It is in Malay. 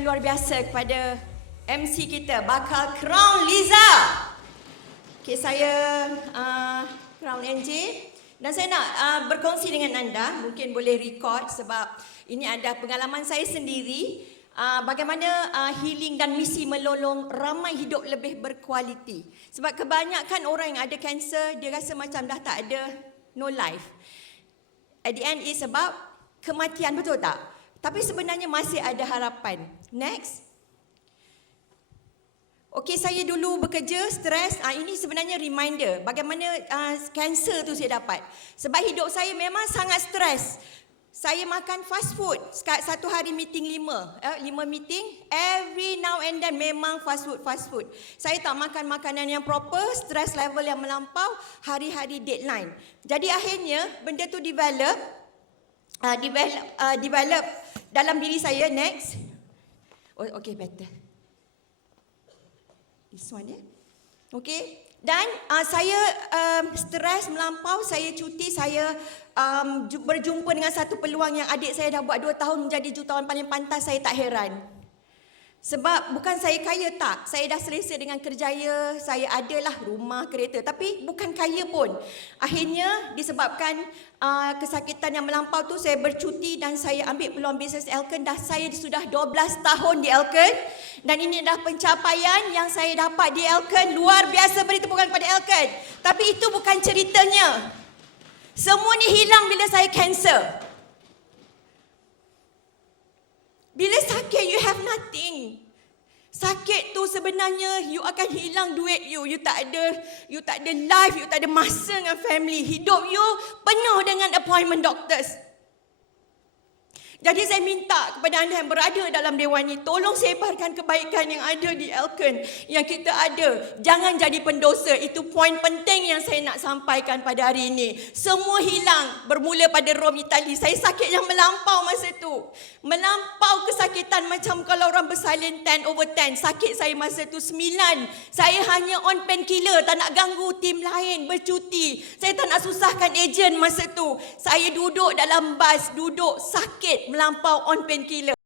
Luar biasa kepada MC kita, bakal crown Liza. Okay, saya crown NJ dan saya nak berkongsi dengan anda, mungkin boleh record sebab ini ada pengalaman saya sendiri, bagaimana healing dan misi melolong ramai hidup lebih berkualiti. Sebab kebanyakan orang yang ada kanser, dia rasa macam dah tak ada, no life. At the end is about kematian, betul tak? Tapi sebenarnya masih ada harapan. Next. Okey, saya dulu bekerja, stres. Ini sebenarnya reminder bagaimana kanser tu saya dapat. Sebab hidup saya memang sangat stres. Saya makan fast food. Satu hari meeting 5 meeting. Every now and then memang fast food. Saya tak makan makanan yang proper, stres level yang melampau, hari-hari deadline. Jadi akhirnya benda tu develop dalam diri saya. Next. Oh, okay, better. This one, okay. Dan saya stres melampau, saya cuti, saya berjumpa dengan satu peluang yang adik saya dah buat 2 tahun menjadi jutawan paling pantas. Saya tak heran. Sebab bukan saya kaya, tak. Saya dah selesa dengan kerjaya, saya adalah rumah, kereta. Tapi bukan kaya pun. Akhirnya disebabkan kesakitan yang melampau tu, saya bercuti dan saya ambil peluang bisnes Elkon. Saya sudah 12 tahun di Elkon. Dan ini adalah pencapaian yang saya dapat di Elkon. Luar biasa, beri tepukan kepada Elkon. Tapi itu bukan ceritanya. Semua ni hilang bila saya kanser. Bila sakit, you have nothing. Sakit tu sebenarnya you akan hilang duit you. You tak ada life, you tak ada masa dengan family. Hidup you penuh dengan appointment doctors. Jadi saya minta kepada anda yang berada dalam dewan ini, tolong sebarkan kebaikan yang ada di Elkon, yang kita ada. Jangan jadi pendosa. Itu poin penting yang saya nak sampaikan pada hari ini. Semua hilang bermula pada Rom, Itali. Saya sakit yang melampau masa tu. Melampau kesakitan macam kalau orang bersalin 10/10. Sakit saya masa tu 9. Saya hanya on painkiller, tak nak ganggu tim lain, bercuti. Saya tak nak susahkan ejen masa tu. Saya duduk dalam bas, duduk sakit melampau on painkiller.